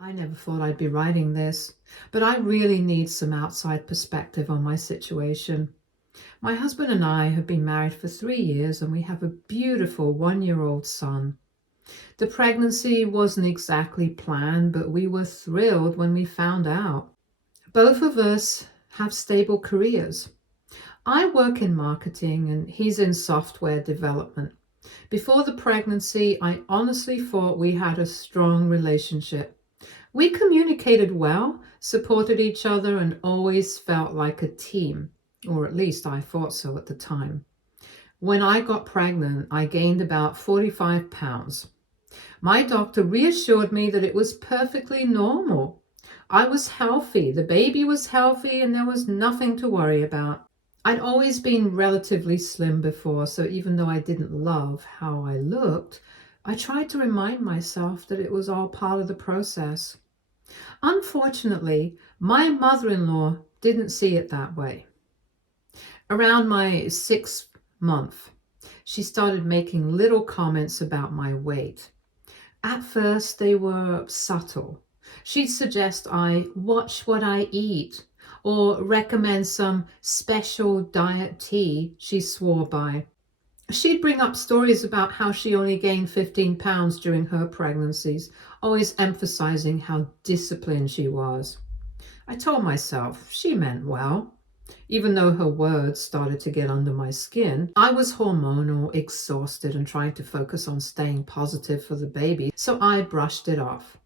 I never thought I'd be writing this, but I really need some outside perspective on my situation. My husband and I have been married for 3 years and we have a beautiful 1-year-old son. The pregnancy wasn't exactly planned, but we were thrilled when we found out. Both of us have stable careers. I work in marketing and he's in software development. Before the pregnancy, I honestly thought we had a strong relationship. We communicated well, supported each other, and always felt like a team, or at least I thought so at the time. When I got pregnant, I gained about 45 pounds. My doctor reassured me that it was perfectly normal. I was healthy, the baby was healthy, and there was nothing to worry about. I'd always been relatively slim before, so even though I didn't love how I looked, I tried to remind myself that it was all part of the process. Unfortunately, my mother-in-law didn't see it that way. Around my 6th month, she started making little comments about my weight. At first, they were subtle. She'd suggest I watch what I eat or recommend some special diet tea she swore by. She'd bring up stories about how she only gained 15 pounds during her pregnancies, always emphasizing how disciplined she was. I told myself she meant well. Even though her words started to get under my skin, I was hormonal, exhausted, and trying to focus on staying positive for the baby, so I brushed it off.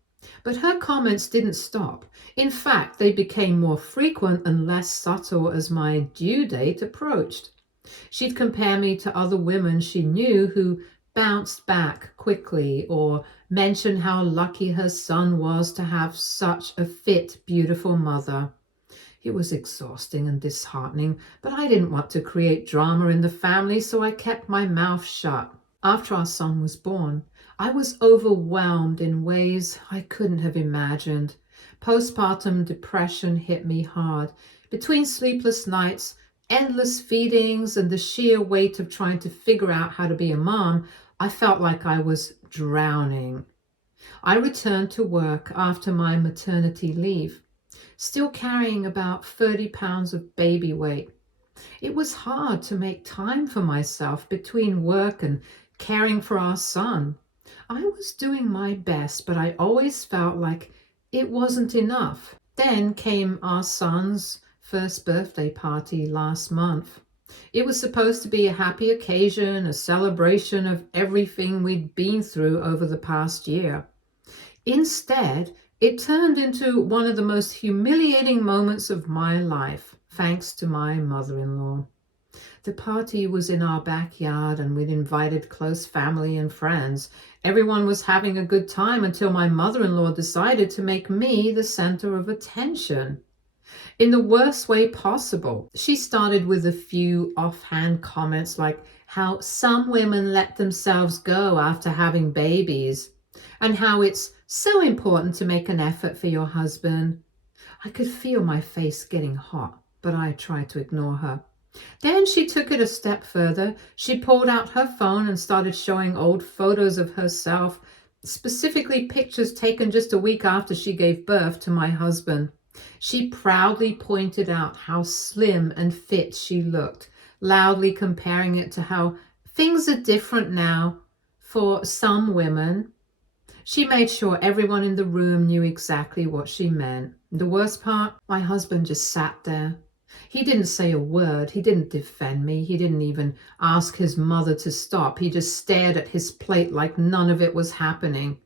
But her comments didn't stop. In fact, they became more frequent and less subtle as my due date approached. She'd compare me to other women she knew who bounced back quickly, or mention how lucky her son was to have such a fit, beautiful mother. It was exhausting and disheartening, but I didn't want to create drama in the family, so I kept my mouth shut. After our son was born, I was overwhelmed in ways I couldn't have imagined. Postpartum depression hit me hard. Between sleepless nights, endless feedings, and the sheer weight of trying to figure out how to be a mom, I felt like I was drowning. I returned to work after my maternity leave, still carrying about 30 pounds of baby weight. It was hard to make time for myself between work and caring for our son. I was doing my best, but I always felt like it wasn't enough. Then came our son's first birthday party last month. It was supposed to be a happy occasion, a celebration of everything we'd been through over the past year. Instead, it turned into one of the most humiliating moments of my life, thanks to my mother-in-law. The party was in our backyard and we'd invited close family and friends. Everyone was having a good time until my mother-in-law decided to make me the center of attention. In the worst way possible. She started with a few offhand comments like how some women let themselves go after having babies, and how it's so important to make an effort for your husband. I could feel my face getting hot, but I tried to ignore her. Then she took it a step further. She pulled out her phone and started showing old photos of herself, specifically pictures taken just a week after she gave birth to my husband. She proudly pointed out how slim and fit she looked, loudly comparing it to how things are different now for some women. She made sure everyone in the room knew exactly what she meant. The worst part, my husband just sat there. He didn't say a word. He didn't defend me. He didn't even ask his mother to stop. He just stared at his plate like none of it was happening.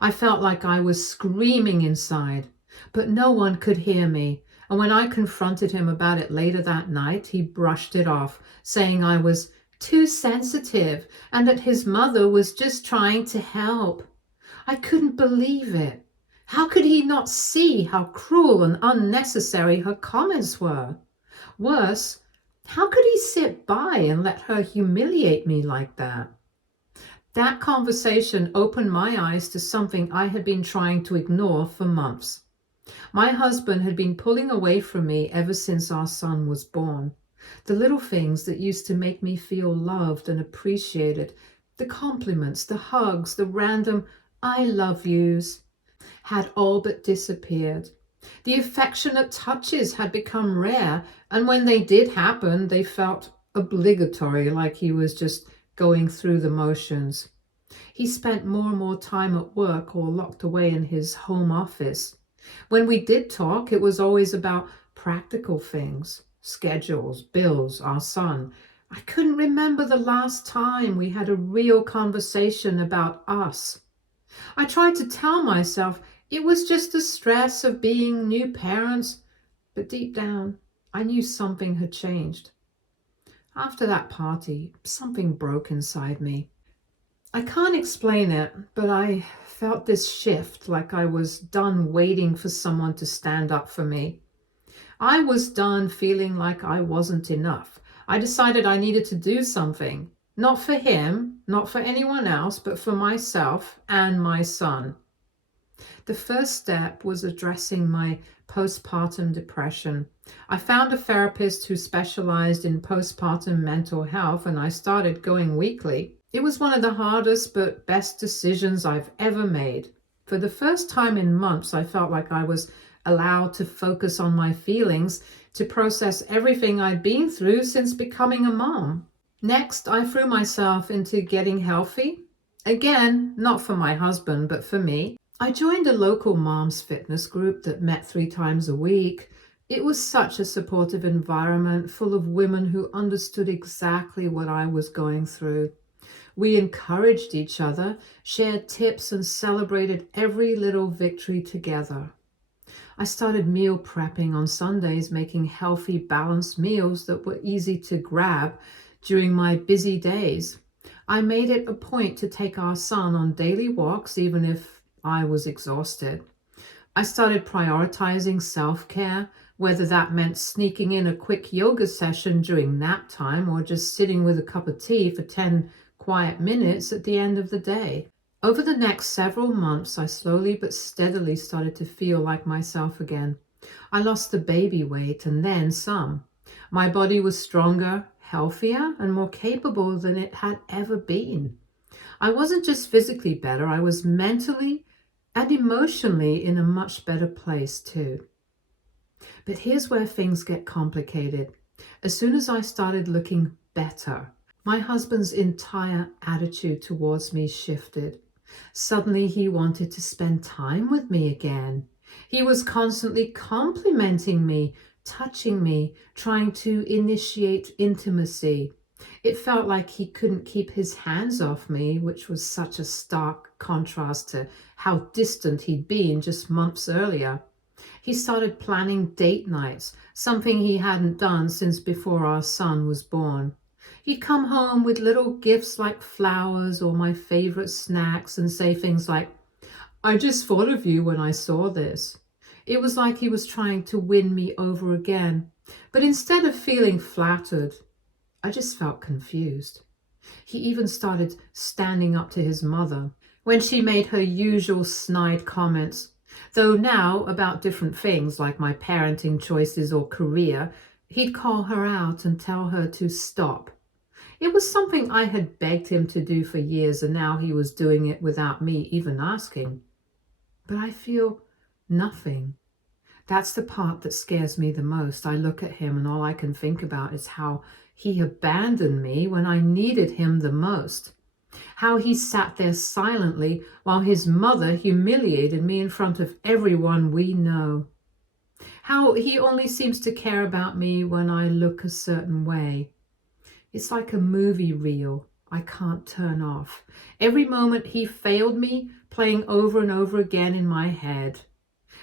I felt like I was screaming inside, but no one could hear me. And when I confronted him about it later that night, he brushed it off, saying I was too sensitive and that his mother was just trying to help. I couldn't believe it. How could he not see how cruel and unnecessary her comments were? Worse, how could he sit by and let her humiliate me like that? That conversation opened my eyes to something I had been trying to ignore for months. My husband had been pulling away from me ever since our son was born. The little things that used to make me feel loved and appreciated, the compliments, the hugs, the random I love yous. had all but disappeared. The affectionate touches had become rare, and when they did happen, they felt obligatory, like he was just going through the motions. He spent more and more time at work or locked away in his home office. When we did talk, it was always about practical things, schedules, bills, our son. I couldn't remember the last time we had a real conversation about us. I tried to tell myself it was just the stress of being new parents, but deep down, I knew something had changed. After that party, something broke inside me. I can't explain it, but I felt this shift, like I was done waiting for someone to stand up for me. I was done feeling like I wasn't enough. I decided I needed to do something, not for him, not for anyone else, but for myself and my son. The first step was addressing my postpartum depression. I found a therapist who specialized in postpartum mental health, and I started going weekly. It was one of the hardest but best decisions I've ever made. For the first time in months, I felt like I was allowed to focus on my feelings, to process everything I'd been through since becoming a mom. Next, I threw myself into getting healthy. Again, not for my husband, but for me. I joined a local mom's fitness group that met 3 times a week. It was such a supportive environment full of women who understood exactly what I was going through. We encouraged each other, shared tips, and celebrated every little victory together. I started meal prepping on Sundays, making healthy, balanced meals that were easy to grab during my busy days. I made it a point to take our son on daily walks, even if I was exhausted. I started prioritizing self-care, whether that meant sneaking in a quick yoga session during nap time or just sitting with a cup of tea for 10 quiet minutes at the end of the day. Over the next several months, I slowly but steadily started to feel like myself again. I lost the baby weight and then some. My body was stronger, healthier, and more capable than it had ever been. I wasn't just physically better, I was mentally and emotionally in a much better place too. But here's where things get complicated. As soon as I started looking better, my husband's entire attitude towards me shifted. Suddenly he wanted to spend time with me again. He was constantly complimenting me, touching me, trying to initiate intimacy. It felt like he couldn't keep his hands off me, which was such a stark contrast to how distant he'd been just months earlier. He started planning date nights, something he hadn't done since before our son was born. He'd come home with little gifts like flowers or my favorite snacks and say things like, "I just thought of you when I saw this." It was like he was trying to win me over again. But instead of feeling flattered, I just felt confused. He even started standing up to his mother when she made her usual snide comments, though now about different things like my parenting choices or career. He'd call her out and tell her to stop. It was something I had begged him to do for years, and now he was doing it without me even asking. But I feel nothing. That's the part that scares me the most. I look at him and all I can think about is how he abandoned me when I needed him the most. How he sat there silently while his mother humiliated me in front of everyone we know. How he only seems to care about me when I look a certain way. It's like a movie reel I can't turn off. Every moment he failed me, playing over and over again in my head.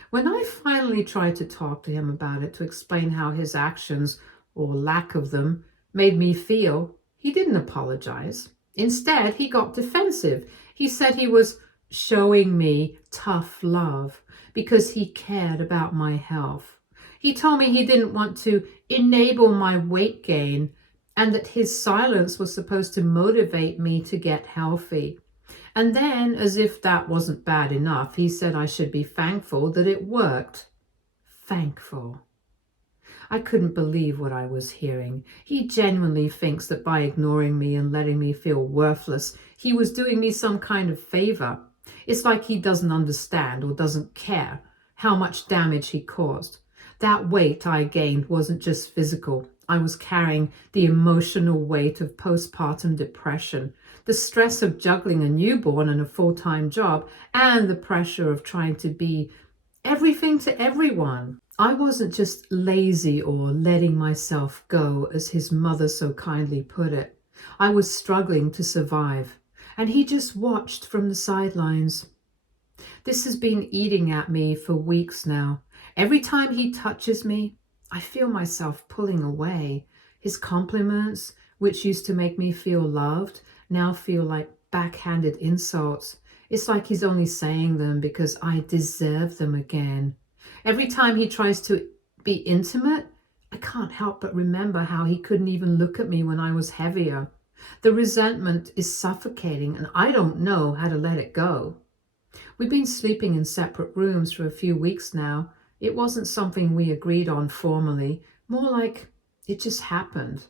When I finally tried to talk to him about it, to explain how his actions, or lack of them, made me feel, he didn't apologize. Instead, he got defensive. He said he was showing me tough love because he cared about my health. He told me he didn't want to enable my weight gain and that his silence was supposed to motivate me to get healthy. And then, as if that wasn't bad enough, he said I should be thankful that it worked. Thankful. I couldn't believe what I was hearing. He genuinely thinks that by ignoring me and letting me feel worthless, he was doing me some kind of favor. It's like he doesn't understand or doesn't care how much damage he caused. That weight I gained wasn't just physical. I was carrying the emotional weight of postpartum depression, the stress of juggling a newborn and a full-time job, and the pressure of trying to be everything to everyone. I wasn't just lazy or letting myself go, as his mother so kindly put it. I was struggling to survive, and he just watched from the sidelines. This has been eating at me for weeks now. Every time he touches me, I feel myself pulling away. His compliments, which used to make me feel loved, now feel like backhanded insults. It's like he's only saying them because I deserve them again. Every time he tries to be intimate, I can't help but remember how he couldn't even look at me when I was heavier. The resentment is suffocating, and I don't know how to let it go. We've been sleeping in separate rooms for a few weeks now. It wasn't something we agreed on formally, more like it just happened.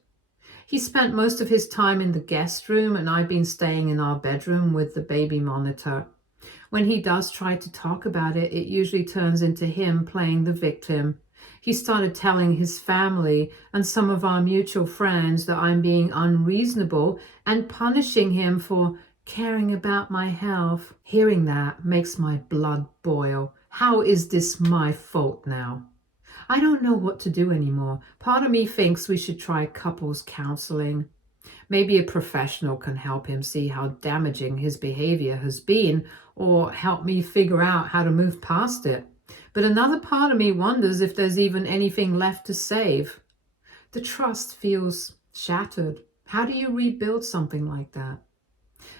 He spent most of his time in the guest room, and I've been staying in our bedroom with the baby monitor. When he does try to talk about it, it usually turns into him playing the victim. He started telling his family and some of our mutual friends that I'm being unreasonable and punishing him for caring about my health. Hearing that makes my blood boil. How is this my fault now? I don't know what to do anymore. Part of me thinks we should try couples counseling. Maybe a professional can help him see how damaging his behavior has been, or help me figure out how to move past it. But another part of me wonders if there's even anything left to save. The trust feels shattered. How do you rebuild something like that?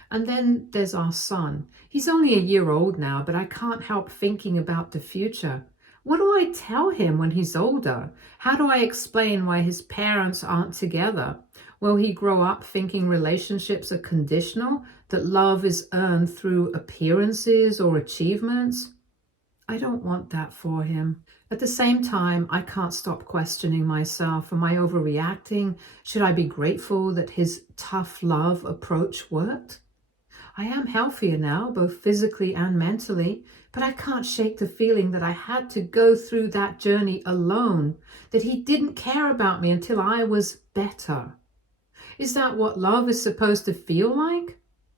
And then there's our son. He's only a year old now, but I can't help thinking about the future. What do I tell him when he's older? How do I explain why his parents aren't together? Will he grow up thinking relationships are conditional, that love is earned through appearances or achievements? I don't want that for him. At the same time, I can't stop questioning myself. Am I overreacting? Should I be grateful that his tough love approach worked? I am healthier now, both physically and mentally, but I can't shake the feeling that I had to go through that journey alone, that he didn't care about me until I was better. Is that what love is supposed to feel like?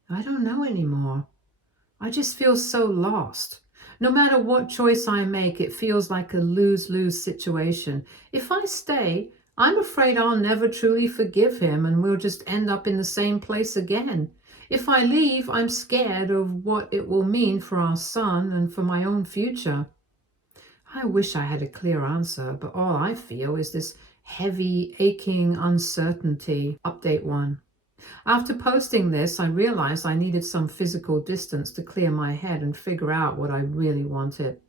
I don't know anymore. I just feel so lost. No matter what choice I make, it feels like a lose-lose situation. If I stay, I'm afraid I'll never truly forgive him and we'll just end up in the same place again. If I leave, I'm scared of what it will mean for our son and for my own future. I wish I had a clear answer, but all I feel is this heavy, aching uncertainty. Update 1. After posting this, I realized I needed some physical distance to clear my head and figure out what I really wanted.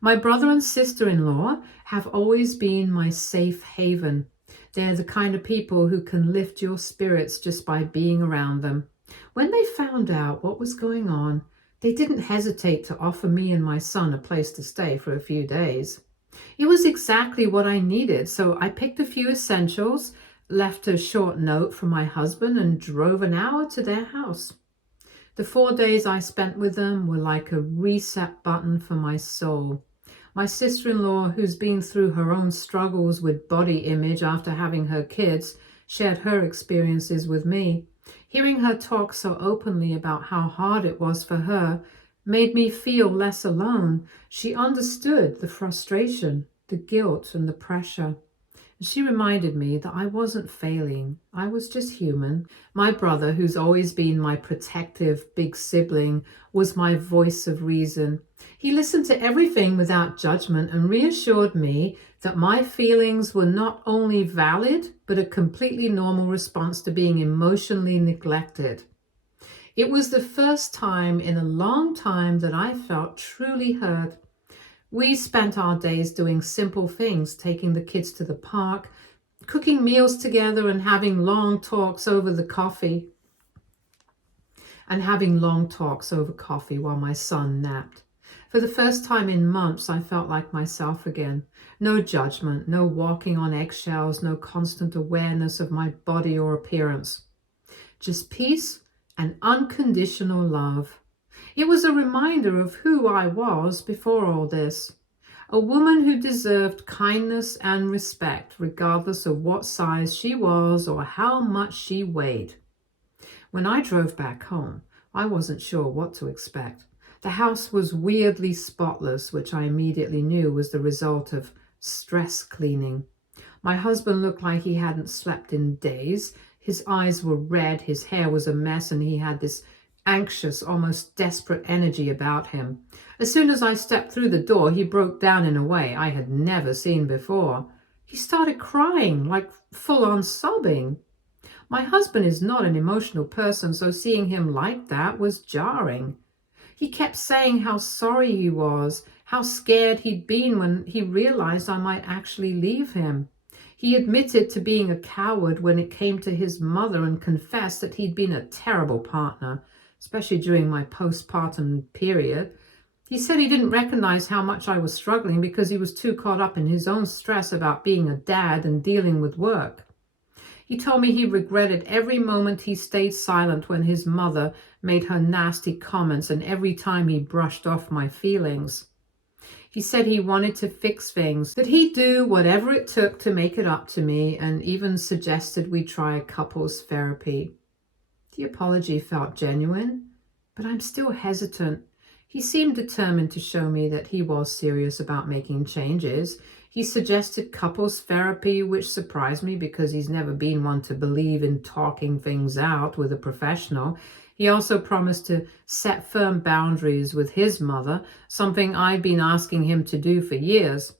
My brother and sister-in-law have always been my safe haven. They're the kind of people who can lift your spirits just by being around them. When they found out what was going on, they didn't hesitate to offer me and my son a place to stay for a few days. It was exactly what I needed, so I picked a few essentials, left a short note for my husband, and drove an hour to their house. The 4 days I spent with them were like a reset button for my soul. My sister-in-law, who's been through her own struggles with body image after having her kids, shared her experiences with me. Hearing her talk so openly about how hard it was for her made me feel less alone. She understood the frustration, the guilt, and the pressure. She reminded me that I wasn't failing. I was just human. My brother, who's always been my protective big sibling, was my voice of reason. He listened to everything without judgment and reassured me that my feelings were not only valid, but a completely normal response to being emotionally neglected. It was the first time in a long time that I felt truly heard. We spent our days doing simple things, taking the kids to the park, cooking meals together, and having long talks over coffee while my son napped. For the first time in months, I felt like myself again. No judgment, no walking on eggshells, no constant awareness of my body or appearance. Just peace and unconditional love. It was a reminder of who I was before all this. A woman who deserved kindness and respect, regardless of what size she was or how much she weighed. When I drove back home, I wasn't sure what to expect. The house was weirdly spotless, which I immediately knew was the result of stress cleaning. My husband looked like he hadn't slept in days. His eyes were red, his hair was a mess, and he had this anxious, almost desperate energy about him. As soon as I stepped through the door, he broke down in a way I had never seen before. He started crying, like full-on sobbing. My husband is not an emotional person, so seeing him like that was jarring. He kept saying how sorry he was, how scared he'd been when he realized I might actually leave him. He admitted to being a coward when it came to his mother and confessed that he'd been a terrible partner, especially during my postpartum period. He said he didn't recognize how much I was struggling because he was too caught up in his own stress about being a dad and dealing with work. He told me he regretted every moment he stayed silent when his mother made her nasty comments and every time he brushed off my feelings. He said he wanted to fix things, that he'd do whatever it took to make it up to me, and even suggested we try couples therapy. The apology felt genuine, but I'm still hesitant. He seemed determined to show me that he was serious about making changes. He suggested couples therapy, which surprised me because he's never been one to believe in talking things out with a professional. He also promised to set firm boundaries with his mother, something I've been asking him to do for years.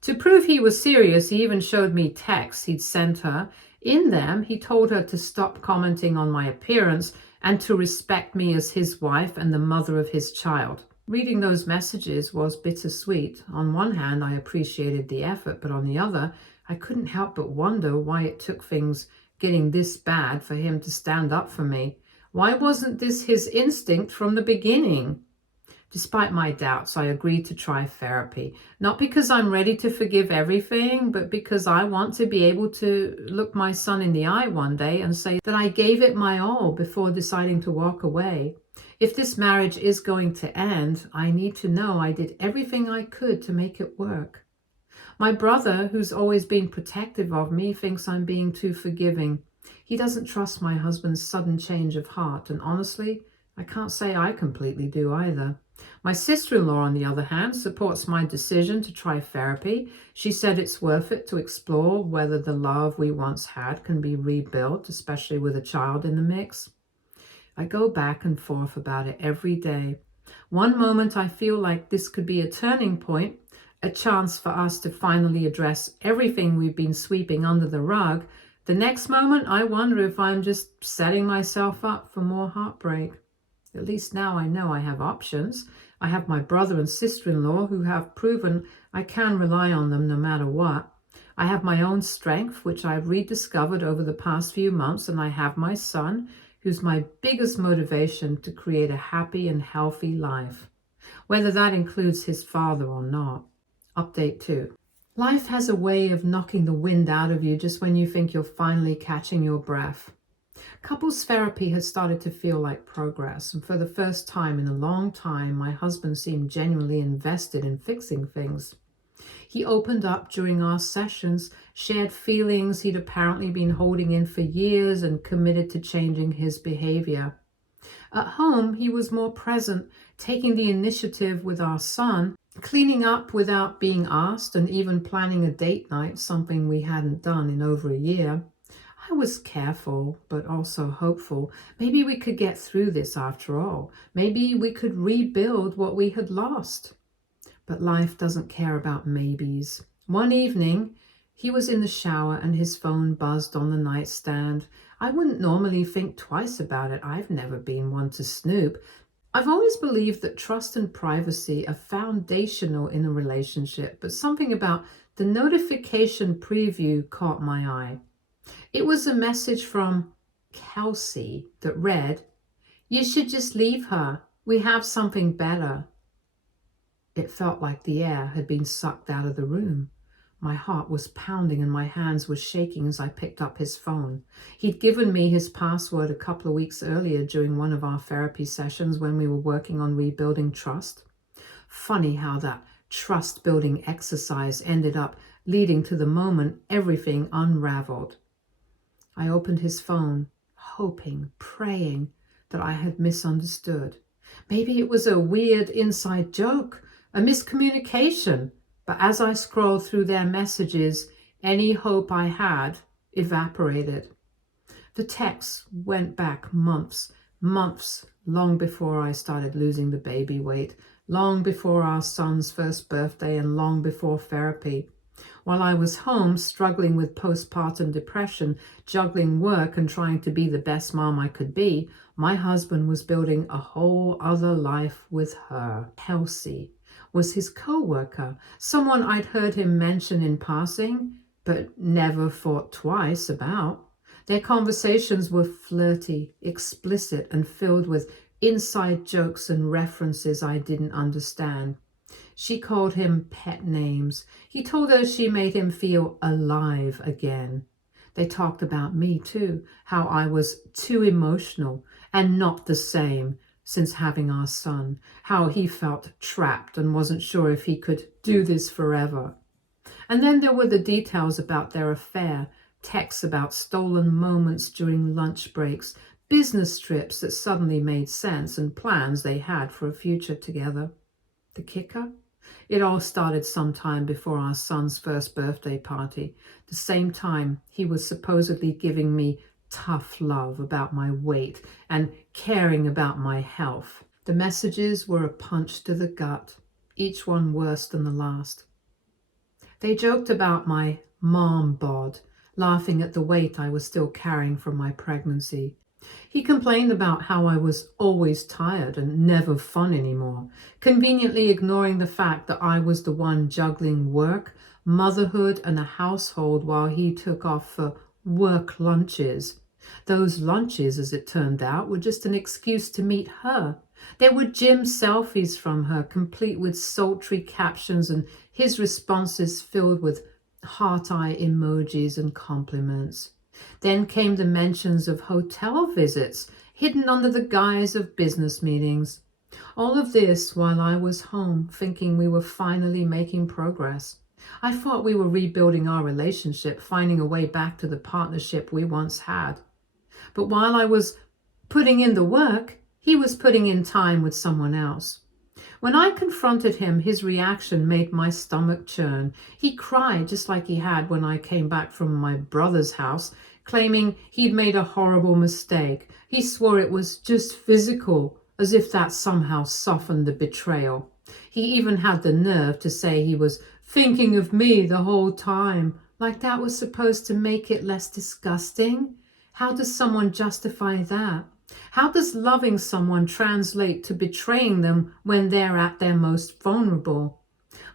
To prove he was serious, he even showed me texts he'd sent her. In them, he told her to stop commenting on my appearance and to respect me as his wife and the mother of his child. Reading those messages was bittersweet. On one hand, I appreciated the effort, but on the other, I couldn't help but wonder why it took things getting this bad for him to stand up for me. Why wasn't this his instinct from the beginning? Despite my doubts, I agreed to try therapy, not because I'm ready to forgive everything, but because I want to be able to look my son in the eye one day and say that I gave it my all before deciding to walk away. If this marriage is going to end, I need to know I did everything I could to make it work. My brother, who's always been protective of me, thinks I'm being too forgiving. He doesn't trust my husband's sudden change of heart, and honestly, I can't say I completely do either. My sister-in-law, on the other hand, supports my decision to try therapy. She said it's worth it to explore whether the love we once had can be rebuilt, especially with a child in the mix. I go back and forth about it every day. One moment I feel like this could be a turning point, a chance for us to finally address everything we've been sweeping under the rug. The next moment I wonder if I'm just setting myself up for more heartbreak. At least now I know I have options. I have my brother and sister-in-law who have proven I can rely on them no matter what. I have my own strength, which I've rediscovered over the past few months, and I have my son, who's my biggest motivation to create a happy and healthy life, whether that includes his father or not. Update 2. Life has a way of knocking the wind out of you just when you think you're finally catching your breath. Couples therapy has started to feel like progress, and for the first time in a long time, my husband seemed genuinely invested in fixing things. He opened up during our sessions, shared feelings he'd apparently been holding in for years, and committed to changing his behavior. At home, he was more present, taking the initiative with our son, cleaning up without being asked, and even planning a date night, something we hadn't done in over a year. I was careful, but also hopeful. Maybe we could get through this after all. Maybe we could rebuild what we had lost. But life doesn't care about maybes. One evening, he was in the shower and his phone buzzed on the nightstand. I wouldn't normally think twice about it. I've never been one to snoop. I've always believed that trust and privacy are foundational in a relationship, but something about the notification preview caught my eye. It was a message from Kelsey that read, "You should just leave her. We have something better." It felt like the air had been sucked out of the room. My heart was pounding and my hands were shaking as I picked up his phone. He'd given me his password a couple of weeks earlier during one of our therapy sessions when we were working on rebuilding trust. Funny how that trust-building exercise ended up leading to the moment everything unraveled. I opened his phone, hoping, praying that I had misunderstood. Maybe it was a weird inside joke, a miscommunication. But as I scrolled through their messages, any hope I had evaporated. The texts went back months, long before I started losing the baby weight, long before our son's first birthday, and long before therapy. While I was home struggling with postpartum depression, juggling work and trying to be the best mom I could be, my husband was building a whole other life with her. Kelsey was his co-worker, someone I'd heard him mention in passing, but never thought twice about. Their conversations were flirty, explicit, and filled with inside jokes and references I didn't understand. She called him pet names. He told her she made him feel alive again. They talked about me too, how I was too emotional and not the same since having our son, how he felt trapped and wasn't sure if he could do this forever. And then there were the details about their affair, texts about stolen moments during lunch breaks, business trips that suddenly made sense, and plans they had for a future together. The kicker? It all started sometime before our son's first birthday party, the same time he was supposedly giving me tough love about my weight and caring about my health. The messages were a punch to the gut, each one worse than the last. They joked about my mom bod, laughing at the weight I was still carrying from my pregnancy. He complained about how I was always tired and never fun anymore, conveniently ignoring the fact that I was the one juggling work, motherhood, and a household while he took off for work lunches. Those lunches, as it turned out, were just an excuse to meet her. There were gym selfies from her, complete with sultry captions, and his responses filled with heart-eye emojis and compliments. Then came the mentions of hotel visits, hidden under the guise of business meetings. All of this while I was home, thinking we were finally making progress. I thought we were rebuilding our relationship, finding a way back to the partnership we once had. But while I was putting in the work, he was putting in time with someone else. When I confronted him, his reaction made my stomach churn. He cried just like he had when I came back from my brother's house, claiming he'd made a horrible mistake. He swore it was just physical, as if that somehow softened the betrayal. He even had the nerve to say he was thinking of me the whole time, like that was supposed to make it less disgusting. How does someone justify that? How does loving someone translate to betraying them when they're at their most vulnerable?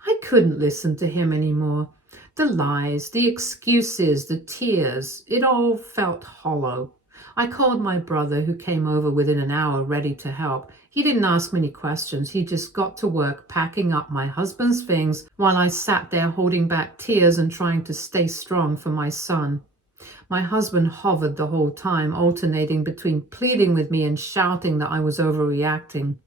I couldn't listen to him anymore. The lies, the excuses, the tears, it all felt hollow. I called my brother, who came over within an hour ready to help. He didn't ask many questions. He just got to work packing up my husband's things while I sat there holding back tears and trying to stay strong for my son. My husband hovered the whole time, alternating between pleading with me and shouting that I was overreacting.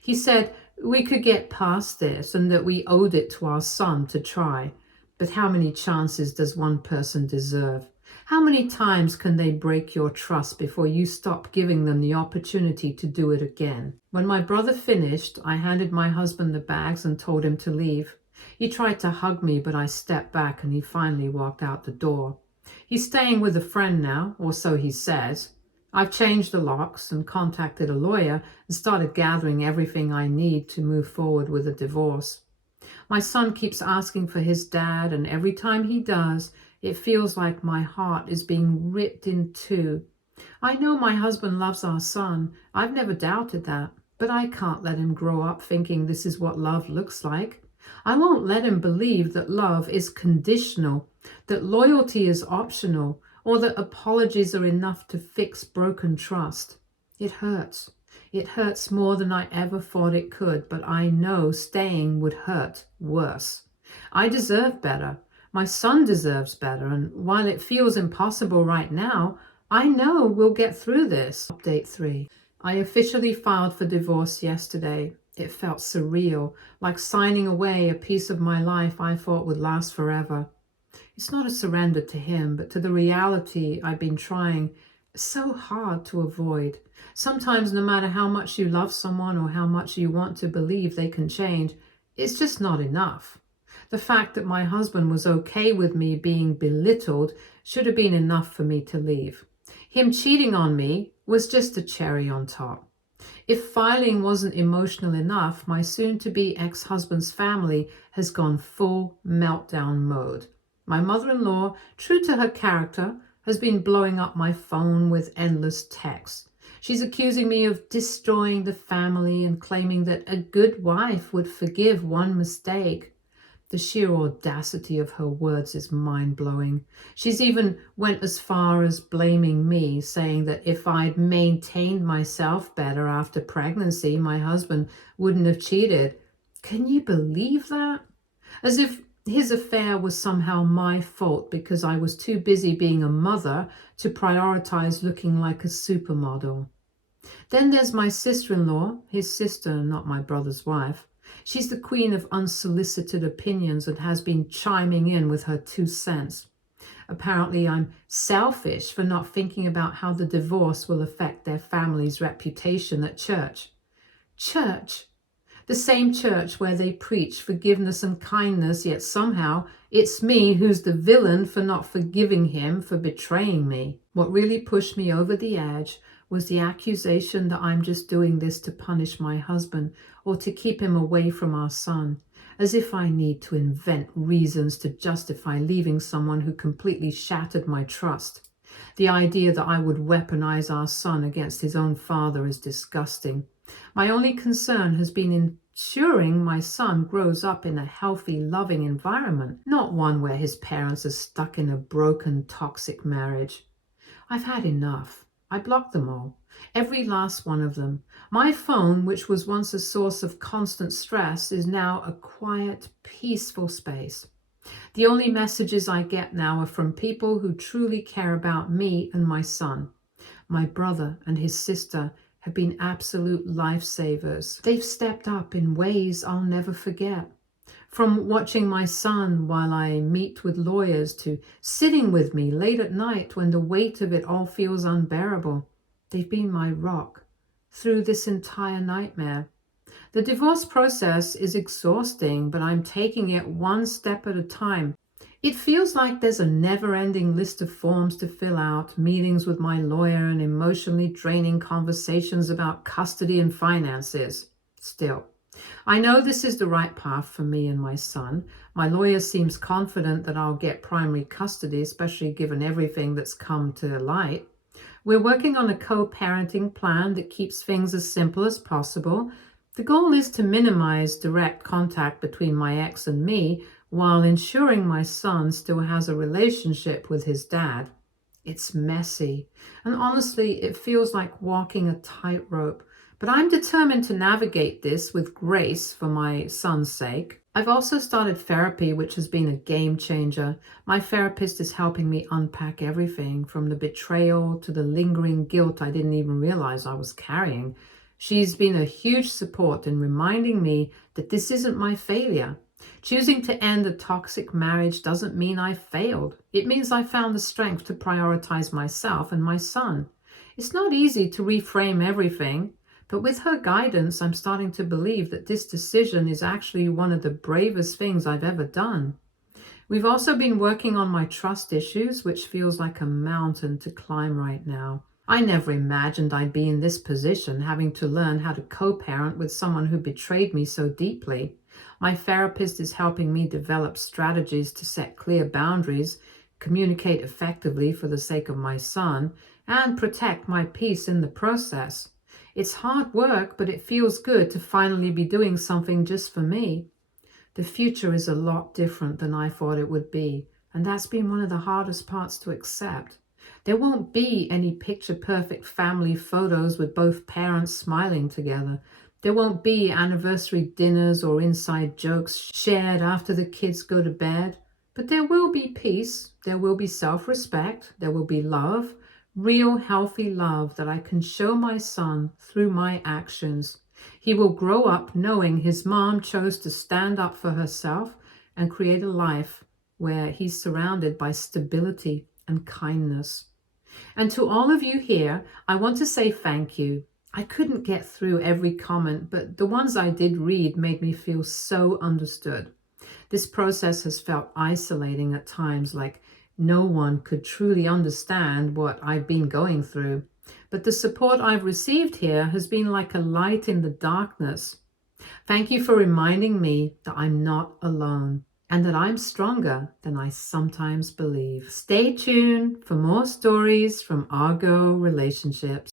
He said we could get past this and that we owed it to our son to try. But how many chances does one person deserve? How many times can they break your trust before you stop giving them the opportunity to do it again? When my brother finished, I handed my husband the bags and told him to leave. He tried to hug me, but I stepped back and he finally walked out the door. He's staying with a friend now, or so he says. I've changed the locks and contacted a lawyer and started gathering everything I need to move forward with a divorce. My son keeps asking for his dad, and every time he does, it feels like my heart is being ripped in two. I know my husband loves our son. I've never doubted that, but I can't let him grow up thinking this is what love looks like. I won't let him believe that love is conditional, that loyalty is optional, or that apologies are enough to fix broken trust. It hurts. It hurts more than I ever thought it could, but I know staying would hurt worse. I deserve better, My son deserves better, and while it feels impossible right now, I know we'll get through this. Update 3. I officially filed for divorce yesterday. It felt surreal, like signing away a piece of my life I thought would last forever. It's not a surrender to him, but to the reality I've been trying so hard to avoid. Sometimes, no matter how much you love someone or how much you want to believe they can change, it's just not enough. The fact that my husband was okay with me being belittled should have been enough for me to leave. Him cheating on me was just a cherry on top. If filing wasn't emotional enough, my soon-to-be ex-husband's family has gone full meltdown mode. My mother-in-law, true to her character, has been blowing up my phone with endless texts. She's accusing me of destroying the family and claiming that a good wife would forgive one mistake. The sheer audacity of her words is mind-blowing. She's even went as far as blaming me, saying that if I'd maintained myself better after pregnancy, my husband wouldn't have cheated. Can you believe that? As if his affair was somehow my fault because I was too busy being a mother to prioritize looking like a supermodel. Then there's my sister-in-law, his sister, not my brother's wife. She's the queen of unsolicited opinions and has been chiming in with her 2 cents. Apparently, I'm selfish for not thinking about how the divorce will affect their family's reputation at church. Church? The same church where they preach forgiveness and kindness, yet somehow it's me who's the villain for not forgiving him for betraying me. What really pushed me over the edge was the accusation that I'm just doing this to punish my husband or to keep him away from our son, as if I need to invent reasons to justify leaving someone who completely shattered my trust. The idea that I would weaponize our son against his own father is disgusting. My only concern has been ensuring my son grows up in a healthy, loving environment, not one where his parents are stuck in a broken, toxic marriage. I've had enough. I blocked them all, every last one of them. My phone, which was once a source of constant stress, is now a quiet, peaceful space. The only messages I get now are from people who truly care about me and my son. My brother and his sister have been absolute lifesavers. They've stepped up in ways I'll never forget. From watching my son while I meet with lawyers to sitting with me late at night when the weight of it all feels unbearable. They've been my rock through this entire nightmare. The divorce process is exhausting, but I'm taking it one step at a time. It feels like there's a never-ending list of forms to fill out, meetings with my lawyer and emotionally draining conversations about custody and finances. Still, I know this is the right path for me and my son. My lawyer seems confident that I'll get primary custody, especially given everything that's come to light. We're working on a co-parenting plan that keeps things as simple as possible. The goal is to minimize direct contact between my ex and me while ensuring my son still has a relationship with his dad. It's messy, and honestly, it feels like walking a tightrope. But I'm determined to navigate this with grace for my son's sake. I've also started therapy, which has been a game changer. My therapist is helping me unpack everything from the betrayal to the lingering guilt I didn't even realize I was carrying. She's been a huge support in reminding me that this isn't my failure. Choosing to end a toxic marriage doesn't mean I failed. It means I found the strength to prioritize myself and my son. It's not easy to reframe everything. But with her guidance, I'm starting to believe that this decision is actually one of the bravest things I've ever done. We've also been working on my trust issues, which feels like a mountain to climb right now. I never imagined I'd be in this position, having to learn how to co-parent with someone who betrayed me so deeply. My therapist is helping me develop strategies to set clear boundaries, communicate effectively for the sake of my son, and protect my peace in the process. It's hard work, but it feels good to finally be doing something just for me. The future is a lot different than I thought it would be, and that's been one of the hardest parts to accept. There won't be any picture-perfect family photos with both parents smiling together. There won't be anniversary dinners or inside jokes shared after the kids go to bed. But there will be peace, there will be self-respect, there will be love, real healthy love that I can show my son through my actions. He will grow up knowing his mom chose to stand up for herself and create a life where he's surrounded by stability and kindness. And to all of you here, I want to say thank you. I couldn't get through every comment, but the ones I did read made me feel so understood. This process has felt isolating at times, like no one could truly understand what I've been going through. But the support I've received here has been like a light in the darkness. Thank you for reminding me that I'm not alone and that I'm stronger than I sometimes believe. Stay tuned for more stories from our girl relationships.